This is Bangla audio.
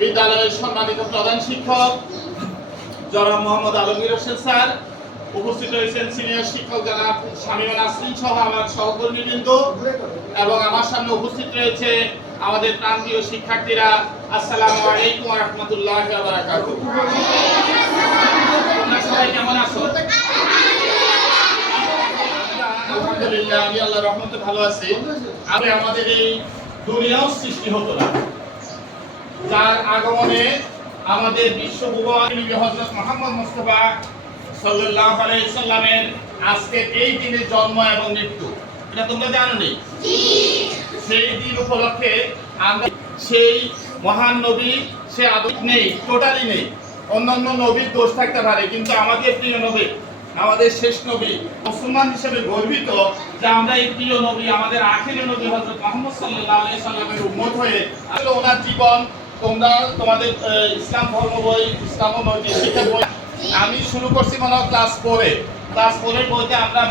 বিদ্যালয়ের সম্মানিত প্রধান শিক্ষক জনাব মোহাম্মদ আলমগীর হোসেন স্যার, উপস্থিত রয়েছেন সিনিয়র শিক্ষক জনাব শামীমা নাসরিন সহ আমার সহকর্মীবৃন্দ এবং আমার সামনে উপস্থিত রয়েছে আমাদের প্রান্তীয় শিক্ষার্থীরা। আসসালামু আলাইকুম ওয়া রাহমাতুল্লাহি ওয়া বারাকাতুহু। তোমরা সবাই কেমন আছো? আলহামদুলিল্লাহ, আমি আল্লাহর রহমতে ভালো আছি। আমাদের এই দুনিয়াও সৃষ্টি হতো না, যার আগমনে আমাদের বিশ্বভুবন নবী হযরত মুহাম্মদ মুস্তাফা সাল্লাল্লাহু আলাইহি সাল্লামের আজকে এই দিনে জন্ম এবং মৃত্যু, এটা তোমরা জানো নি? সেই দিন উপলক্ষে আমরা সেই মহান নবী, সে আদর্শ নেই, টোটালি নেই। অন্যান্য নবীর দোষ থাকতে পারে, কিন্তু আমাদের প্রিয় নবী, আমাদের শেষ নবী, মুসলমান হিসেবে গর্বিত যে আমরা এই প্রিয় নবী, আমাদের আখিরি নবী হযরত মুহাম্মদ সাল্লাল্লাহু আলাইহি সাল্লামের উম্মত হয়ে আসলে ওনার জীবন তোমরা তোমাদের ইসলাম ধর্ম বই, ইসলাম ও নৈতিক শিক্ষা বই, আমি শুরু করছি মনে হয় ক্লাস 4 এর বইতে আমরা